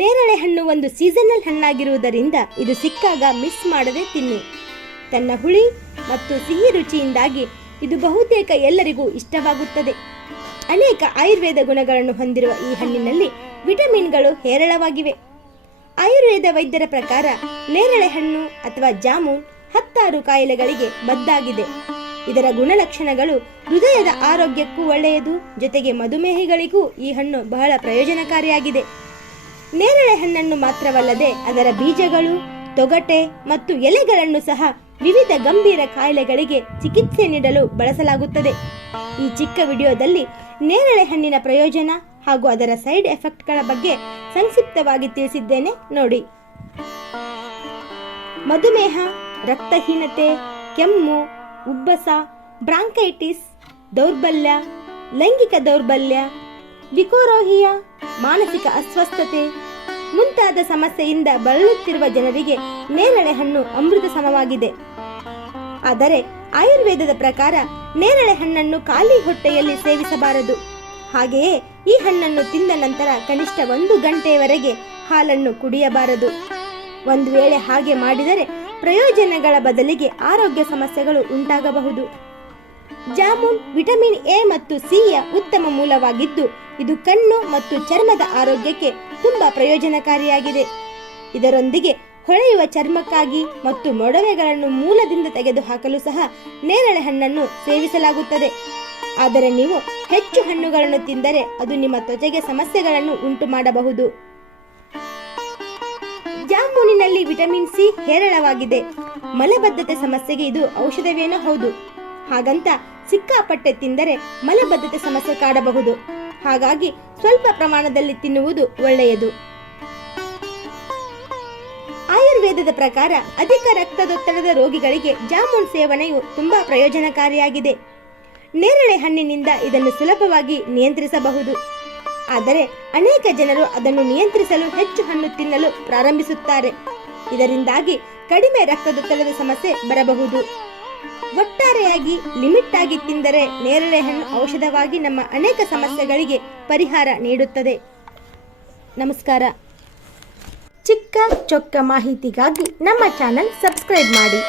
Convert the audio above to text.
ನೇರಳೆ ಹಣ್ಣು ಒಂದು ಸೀಸನಲ್ ಹಣ್ಣಾಗಿರುವುದರಿಂದ ಇದು ಸಿಕ್ಕಾಗ ಮಿಸ್ ಮಾಡದೆ ತಿನ್ನಿ. ತನ್ನ ಹುಳಿ ಮತ್ತು ಸಿಹಿ ರುಚಿಯಿಂದಾಗಿ ಇದು ಬಹುತೇಕ ಎಲ್ಲರಿಗೂ ಇಷ್ಟವಾಗುತ್ತದೆ. ಅನೇಕ ಆಯುರ್ವೇದ ಗುಣಗಳನ್ನು ಹೊಂದಿರುವ ಈ ಹಣ್ಣಿನಲ್ಲಿ ವಿಟಮಿನ್ಗಳು ಹೇರಳವಾಗಿವೆ. ಆಯುರ್ವೇದ ವೈದ್ಯರ ಪ್ರಕಾರ ನೇರಳೆ ಹಣ್ಣು ಅಥವಾ ಜಾಮೂನ್ ಹತ್ತಾರು ಕಾಯಿಲೆಗಳಿಗೆ ಮದ್ದಾಗಿದೆ ಇದರ ಗುಣಲಕ್ಷಣಗಳು ಹೃದಯದ ಆರೋಗ್ಯಕ್ಕೂ ಒಳ್ಳೆಯದು, ಜೊತೆಗೆ ಮಧುಮೇಹಿಗಳಿಗೂ ಈ ಹಣ್ಣು ಬಹಳ ಪ್ರಯೋಜನಕಾರಿಯಾಗಿದೆ. ನೇರಳೆ ಹಣ್ಣನ್ನು ಮಾತ್ರವಲ್ಲದೆ ಅದರ ಬೀಜಗಳು, ತೊಗಟೆ ಮತ್ತು ಎಲೆಗಳನ್ನು ಸಹ ವಿವಿಧ ಗಂಭೀರ ಕಾಯಿಲೆಗಳಿಗೆ ಚಿಕಿತ್ಸೆ ನೀಡಲು ಬಳಸಲಾಗುತ್ತದೆ. ಈ ಚಿಕ್ಕ ವಿಡಿಯೋದಲ್ಲಿ ನೇರಳೆ ಹಣ್ಣಿನ ಪ್ರಯೋಜನ ಹಾಗೂ ಅದರ ಸೈಡ್ ಎಫೆಕ್ಟ್ಗಳ ಬಗ್ಗೆ ಸಂಕ್ಷಿಪ್ತವಾಗಿ ತಿಳಿಸಿದ್ದೇನೆ, ನೋಡಿ. ಮಧುಮೇಹ, ರಕ್ತಹೀನತೆ, ಕೆಮ್ಮು, ಉಬ್ಬಸ, ಬ್ರಾಂಕೈಟಿಸ್, ದೌರ್ಬಲ್ಯ, ಲೈಂಗಿಕ ದೌರ್ಬಲ್ಯ ವಿಕೋರೋಹಿಯ ಮಾನಸಿಕ ಅಸ್ವಸ್ಥತೆ, ಮುಂತಾದ ಸಮಸ್ಯೆಯಿಂದ ಬಳಲುತ್ತಿರುವ ಜನರಿಗೆ ನೇರಳೆ ಹಣ್ಣು ಅಮೃತ ಸಮವಾಗಿದೆ. ಆದರೆ ಆಯುರ್ವೇದದ ಪ್ರಕಾರ ನೇರಳೆ ಹಣ್ಣನ್ನು ಖಾಲಿ ಹೊಟ್ಟೆಯಲ್ಲಿ ಸೇವಿಸಬಾರದು. ಹಾಗೆಯೇ ಈ ಹಣ್ಣನ್ನು ತಿಂದ ನಂತರ ಕನಿಷ್ಠ ಒಂದು ಗಂಟೆಯವರೆಗೆ ಹಾಲನ್ನು ಕುಡಿಯಬಾರದು. ಒಂದು ವೇಳೆ ಹಾಗೆ ಮಾಡಿದರೆ ಪ್ರಯೋಜನಗಳ ಬದಲಿಗೆ ಆರೋಗ್ಯ ಸಮಸ್ಯೆಗಳು ಉಂಟಾಗಬಹುದು. ಜಾಮೂನ್, ವಿಟಮಿನ್ ಎ ಮತ್ತು ಸಿ ಯ ಉತ್ತಮ ಮೂಲವಾಗಿದ್ದು, ಇದು ಕಣ್ಣು ಮತ್ತು ಚರ್ಮದ ಆರೋಗ್ಯಕ್ಕೆ ತುಂಬಾ ಪ್ರಯೋಜನಕಾರಿಯಾಗಿದೆ. ಇದರೊಂದಿಗೆ ಹೊಳೆಯುವ ಚರ್ಮಕ್ಕಾಗಿ ಮತ್ತು ಮೊಡವೆಗಳನ್ನು ಮೂಲದಿಂದ ತೆಗೆದುಹಾಕಲು ಸಹ ನೇರಳೆ ಹಣ್ಣನ್ನು ಸೇವಿಸಲಾಗುತ್ತದೆ. ಆದರೆ ನೀವು ಹೆಚ್ಚು ಹಣ್ಣುಗಳನ್ನು ತಿಂದರೆ ಅದು ನಿಮ್ಮ ತ್ವಚೆಗೆ ಸಮಸ್ಯೆಗಳನ್ನು ಉಂಟು ಮಾಡಬಹುದು ಜಾಮೂನಿನಲ್ಲಿ ವಿಟಮಿನ್ ಸಿ ಹೇರಳವಾಗಿದೆ. ಮಲಬದ್ಧತೆ ಸಮಸ್ಯೆಗೆ ಇದು ಔಷಧವೇನೋ ಹೌದು. ಹಾಗಂತ ಸಿಕ್ಕಾಪಟ್ಟೆ ತಿಂದರೆ ಮಲಬದ್ಧತೆ ಸಮಸ್ಯೆ ಕಾಡಬಹುದು. ಹಾಗಾಗಿ ಸ್ವಲ್ಪ ಪ್ರಮಾಣದಲ್ಲಿ ತಿನ್ನುವುದು ಒಳ್ಳೆಯದು. ಆಯುರ್ವೇದದ ಪ್ರಕಾರ ಅಧಿಕ ರಕ್ತದೊತ್ತಡದ ರೋಗಿಗಳಿಗೆ ಜಾಮೂನ್ ಸೇವನೆಯು ತುಂಬಾ ಪ್ರಯೋಜನಕಾರಿಯಾಗಿದೆ. ನೇರಳೆ ಹಣ್ಣಿನಿಂದ ಇದನ್ನು ಸುಲಭವಾಗಿ ನಿಯಂತ್ರಿಸಬಹುದು. ಆದರೆ ಅನೇಕ ಜನರು ಅದನ್ನು ನಿಯಂತ್ರಿಸಲು ಹೆಚ್ಚು ಹಣ್ಣು ತಿನ್ನಲು ಪ್ರಾರಂಭಿಸುತ್ತಾರೆ. ಇದರಿಂದಾಗಿ ಕಡಿಮೆ ರಕ್ತದೊತ್ತಡದ ಸಮಸ್ಯೆ ಬರಬಹುದು. ಒಟ್ಟಾರೆಯಾಗಿ ಲಿಮಿಟ್ ಆಗಿ ತಿಂದರೆ ನೇರಳೆ ಹಣ್ಣು ಔಷಧವಾಗಿ ನಮ್ಮ ಅನೇಕ ಸಮಸ್ಯೆಗಳಿಗೆ ಪರಿಹಾರ ನೀಡುತ್ತದೆ. ನಮಸ್ಕಾರ. ಚಿಕ್ಕ ಚೊಕ್ಕ ಮಾಹಿತಿಗಾಗಿ ನಮ್ಮ ಚಾನಲ್ ಸಬ್ಸ್ಕ್ರೈಬ್ ಮಾಡಿ.